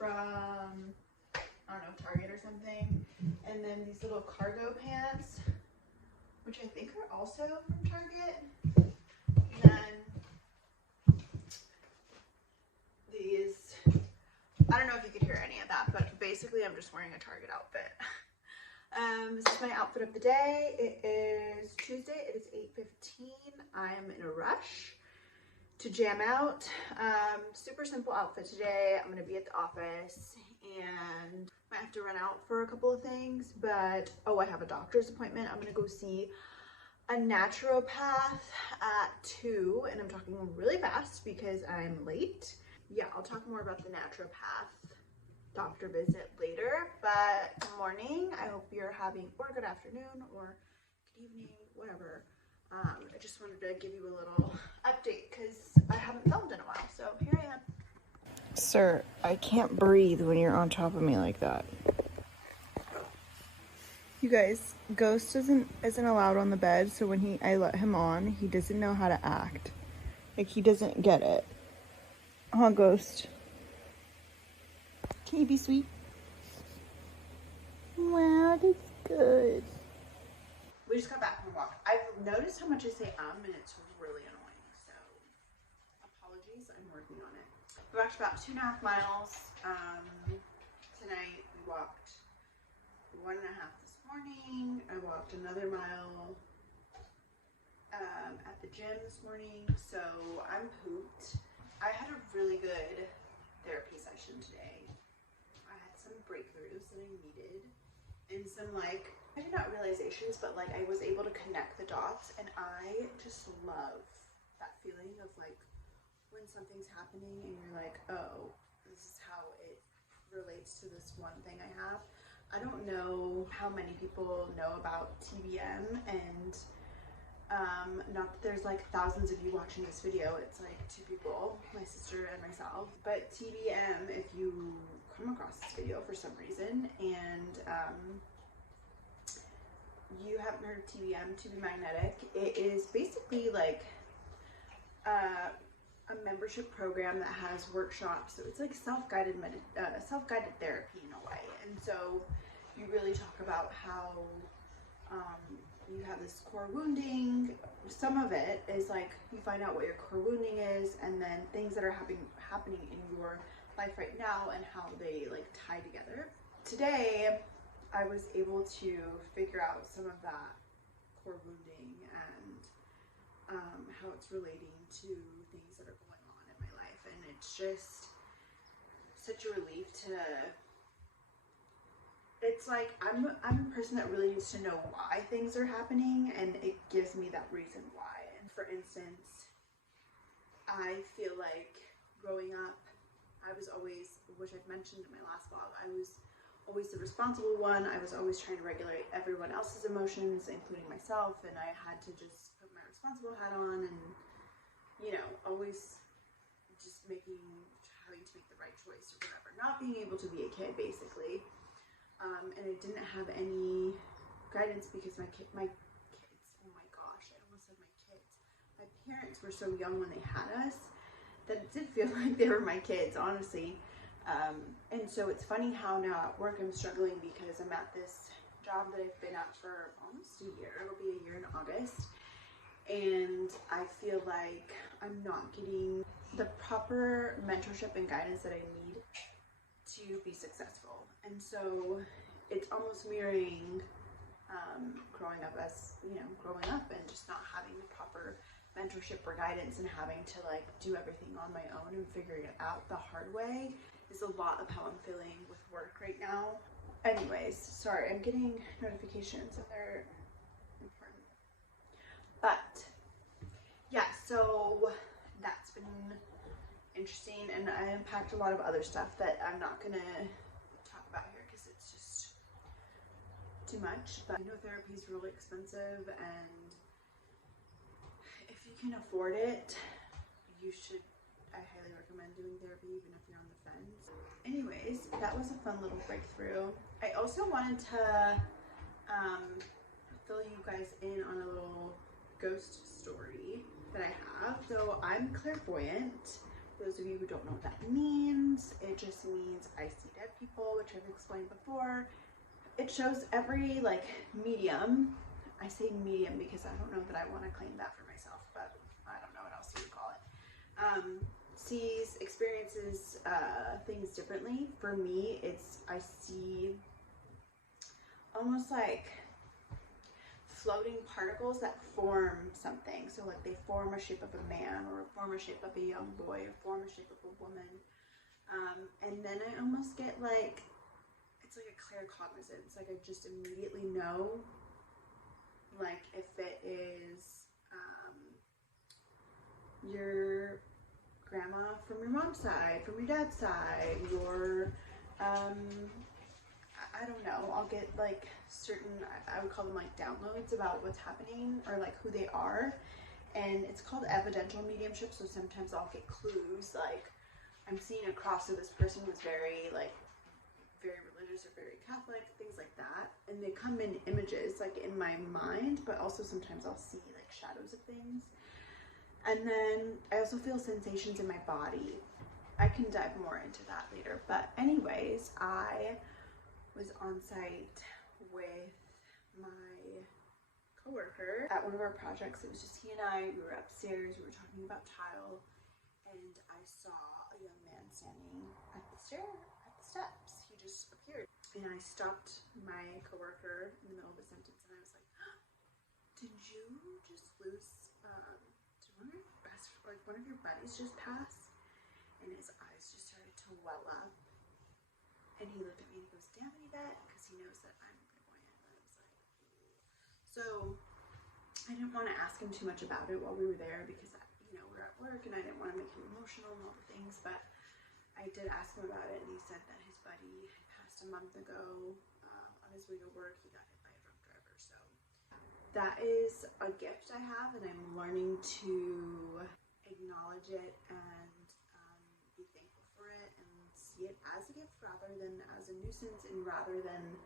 from, I don't know, Target or something. And then these little cargo pants, which I think are also from Target. And then these, I don't know if you could hear any of that, but basically I'm just wearing a Target outfit. This is my outfit of the day. It is Tuesday. It is 8:15. I am in a rush to jam out. Super simple outfit today. I'm gonna be at the office and might have to run out for a couple of things, but I have a doctor's appointment. I'm gonna go see a naturopath at 2, and I'm talking really fast because I'm late. Yeah, I'll talk more about the naturopath doctor visit later, but good morning. I hope you're having, or good afternoon, or good evening, whatever. I just wanted to give you a little update because I haven't filmed in a while, so here I am. Sir, I can't breathe when you're on top of me like that. You guys, Ghost isn't allowed on the bed, so when I let him on, he doesn't know how to act. Like, he doesn't get it. Huh, Ghost? Can you be sweet? Wow, that's good. We just got back from a walk. I've noticed how much I say and it's really annoying, so apologies, I'm working on it. We walked about 2.5 miles. Tonight we walked 1.5 this morning. I walked another mile at the gym this morning, so I'm pooped. I had a really good therapy session today. I had some breakthroughs that I needed and some I did not realizations, but I was able to connect the dots, and I just love that feeling of when something's happening and you're like, oh, this is how it relates to this one thing I have. I don't know how many people know about TBM, and not that there's thousands of you watching this video. It's 2 people, my sister and myself. But TBM, if you come across this video for some reason and you haven't heard of TBM, To Be Magnetic, it is basically a membership program that has workshops. So it's self-guided therapy in a way. And so you really talk about how you have this core wounding. Some of it is you find out what your core wounding is, and then things that are happening in your life right now and how they tie together. Today, I was able to figure out some of that core wounding and how it's relating to things that are going on in my life, and it's just such a relief to. It's I'm a person that really needs to know why things are happening, and it gives me that reason why. And for instance, I feel growing up, I was always, which I've mentioned in my last vlog, I was always the responsible one. I was always trying to regulate everyone else's emotions, including myself, and I had to just put my responsible hat on and, always just having to make the right choice or whatever. Not being able to be a kid, basically. And I didn't have any guidance because my kids, oh my gosh, I almost said my kids. My parents were so young when they had us that it did feel like they were my kids, honestly. And so it's funny how now at work I'm struggling because I'm at this job that I've been at for almost a year. It'll be a year in August. And I feel like I'm not getting the proper mentorship and guidance that I need to be successful. And so it's almost mirroring growing up and just not having the proper mentorship or guidance and having to do everything on my own and figuring it out the hard way is a lot of how I'm feeling with work right now. Anyways, sorry, I'm getting notifications and they're important. But yeah, so that's been interesting, and I unpacked a lot of other stuff that I'm not gonna talk about here because it's just too much. But I know therapy is really expensive, and if you can afford it, you should. I highly recommend doing therapy even if you're on the fence. Anyways, that was a fun little breakthrough. I also wanted to fill you guys in on a little ghost story that I have. So I'm clairvoyant, those of you who don't know what that means, it just means I see dead people, which I've explained before. It shows every like medium. I say medium because I don't know that I want to claim that for myself, but I don't know what else you would call it. Sees, experiences things differently. For me, it's I see almost like floating particles that form something. So like they form a shape of a man, or form a shape of a young boy, or form a shape of a woman. And then I almost get like, it's like a claircognizance. Like I just immediately know, like if it is your grandma from your mom's side, from your dad's side, your I don't know, I'll get like certain, I would call them like downloads about what's happening or like who they are. And it's called evidential mediumship. So sometimes I'll get clues, like I'm seeing a cross, so this person was very religious or very Catholic, things like that. And they come in images like in my mind, but also sometimes I'll see like shadows of things. And then I also feel sensations in my body. I can dive more into that later. But anyways, I was on site with my coworker at one of our projects. It was just he and I. We were upstairs. We were talking about tile, and I saw a young man standing at the steps. He just appeared, and I stopped my coworker in the middle of a sentence, and I was like, "Did you just lose? Did one of your buddies just pass?" And his eyes just started to well up. And he looked at me and he goes, "Damn it, Yvette," because he knows that I'm clairvoyant. And I was like, so I didn't want to ask him too much about it while we were there because, we were at work and I didn't want to make him emotional and all the things. But I did ask him about it, and he said that his buddy had passed a month ago on his way to work. He got hit by a drunk driver. So that is a gift I have, and I'm learning to acknowledge it and be thankful for it and see it as a gift rather than as a nuisance, and rather than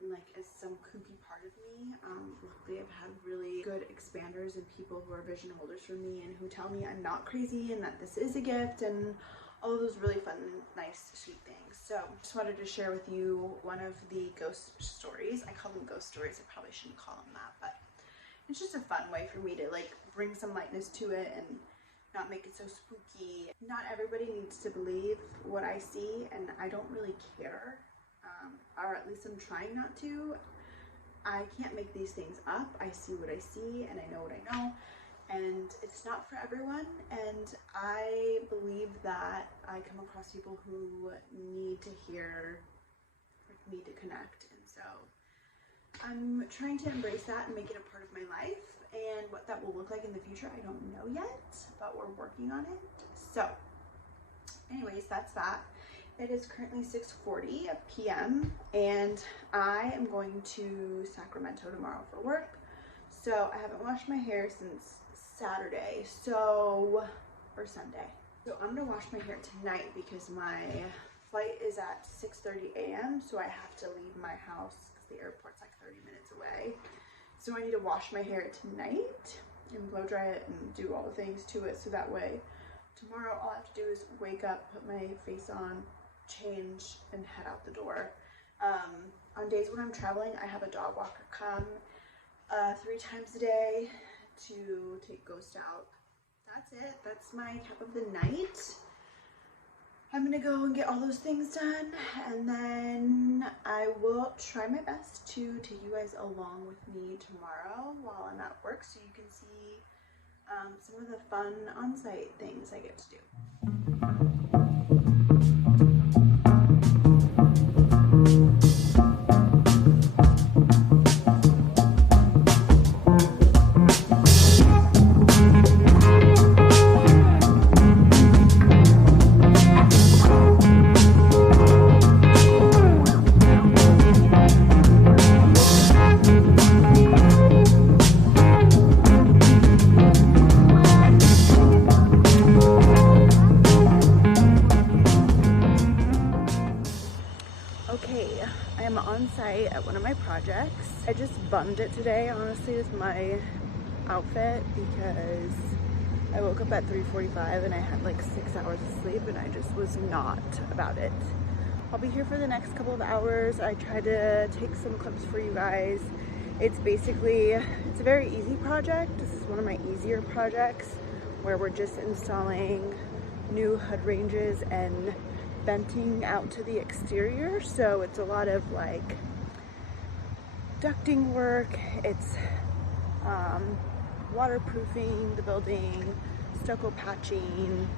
like as some kooky part of me. Luckily I've had really good expanders and people who are vision holders for me and who tell me I'm not crazy and that this is a gift, and all of those really fun, nice, sweet things. So just wanted to share with you one of the ghost stories. I call them ghost stories. I probably shouldn't call them that, but it's just a fun way for me to like bring some lightness to it and not make it so spooky. Not everybody needs to believe what I see, and I don't really care, or at least I'm trying not to. I can't make these things up. I see what I see, and I know what I know, and it's not for everyone. And I believe that I come across people who need to hear, need to connect, and so I'm trying to embrace that and make it a part of my life. And what that will look like in the future, I don't know yet, but we're working on it. So anyways, that's that. It is currently 6:40 p.m. and I am going to Sacramento tomorrow for work. So I haven't washed my hair since Saturday, or Sunday. So I'm gonna wash my hair tonight because my flight is at 6:30 a.m. So I have to leave my house because the airport's like 30 minutes away. So I need to wash my hair tonight and blow dry it and do all the things to it, so that way tomorrow all I have to do is wake up, put my face on, change, and head out the door. On days when I'm traveling, I have a dog walker come 3 times a day to take Ghost out. That's it. That's my cap of the night. I'm gonna go and get all those things done, and then I will try my best to take you guys along with me tomorrow while I'm at work, so you can see some of the fun on-site things I get to do. I just bummed it today, honestly, with my outfit because I woke up at 3:45 and I had like 6 hours of sleep and I just was not about it. I'll be here for the next couple of hours. I tried to take some clips for you guys. It's a very easy project. This is one of my easier projects where we're just installing new hood ranges and venting out to the exterior. So it's a lot of like ducting work. It's waterproofing the building, stucco patching,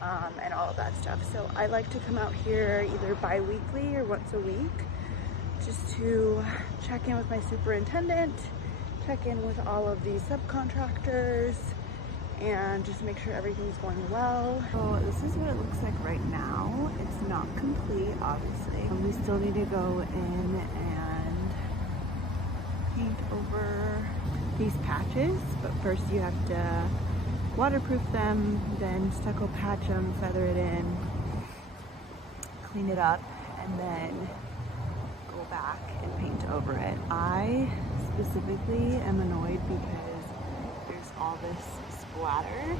and all of that stuff. So I like to come out here either bi-weekly or once a week just to check in with my superintendent, check in with all of the subcontractors, and just make sure everything's going well. So this is what it looks like right now. It's not complete, obviously. We still need to go in and paint over these patches, but first you have to waterproof them, then stucco patch them, feather it in, clean it up, and then go back and paint over it. I specifically am annoyed because there's all this splatter,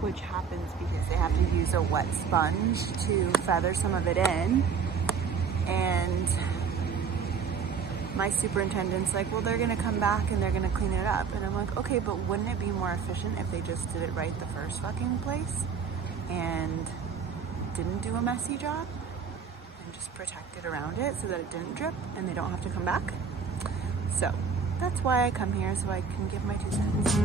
which happens because they have to use a wet sponge to feather some of it in, and my superintendent's like, well, they're gonna come back and they're gonna clean it up. And I'm like, okay, but wouldn't it be more efficient if they just did it right the first fucking place and didn't do a messy job and just protected around it so that it didn't drip and they don't have to come back? So that's why I come here, so I can give my 2 cents.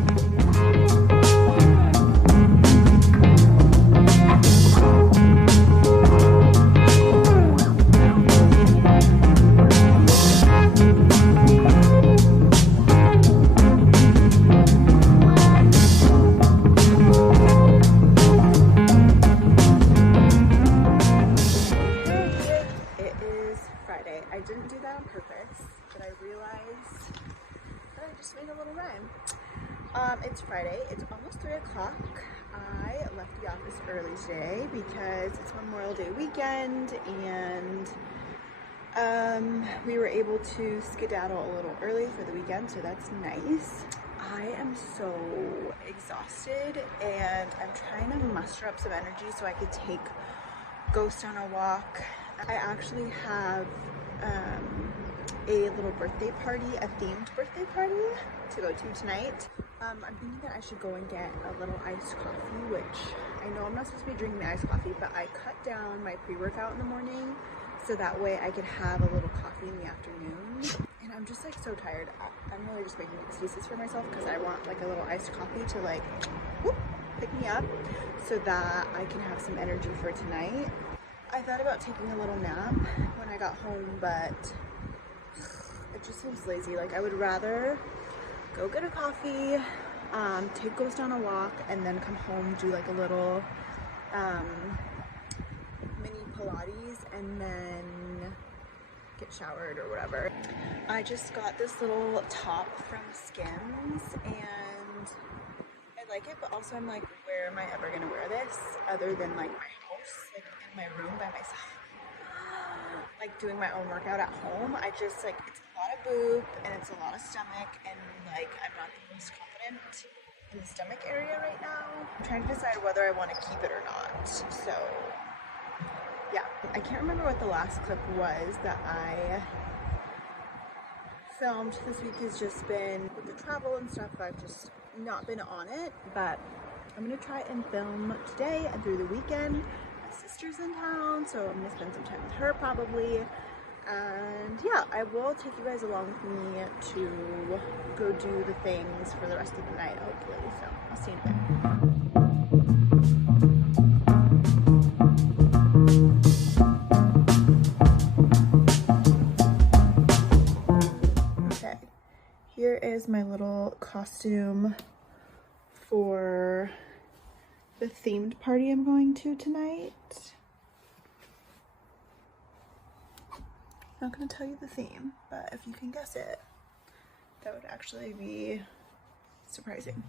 I didn't do that on purpose, but I realized that I just made a little rhyme. It's Friday, it's almost 3 o'clock. I left the office early today because it's Memorial Day weekend, and we were able to skedaddle a little early for the weekend, so that's nice. I am so exhausted and I'm trying to muster up some energy so I could take Ghost on a walk. I actually have a little birthday party, a themed birthday party to go to tonight. I'm thinking that I should go and get a little iced coffee, which I know I'm not supposed to be drinking the iced coffee, but I cut down my pre-workout in the morning so that way I could have a little coffee in the afternoon. And I'm just like so tired. I'm really just making excuses for myself because I want like a little iced coffee to like whoop, pick me up so that I can have some energy for tonight. I thought about taking a little nap when I got home, but it just seems lazy. Like I would rather go get a coffee, take Ghost on a walk, and then come home, do like a little mini Pilates, and then get showered or whatever. I just got this little top from Skims and I like it, but also I'm like, where am I ever gonna wear this other than like my house, like in my room by myself, like doing my own workout at home? I just like, it's a lot of boob and it's a lot of stomach, and like I'm not the most confident in the stomach area right now. I'm trying to decide whether I want to keep it or not. So yeah, I can't remember what the last clip was that I filmed. This week has just been with the travel and stuff. I've just not been on it, but I'm gonna try and film today and through the weekend. My sister's in town, so I'm gonna spend some time with her probably. And yeah, I will take you guys along with me to go do the things for the rest of the night, hopefully. So I'll see you in a bit. Here is my little costume for the themed party I'm going to tonight. I'm not going to tell you the theme, but if you can guess it, that would actually be surprising.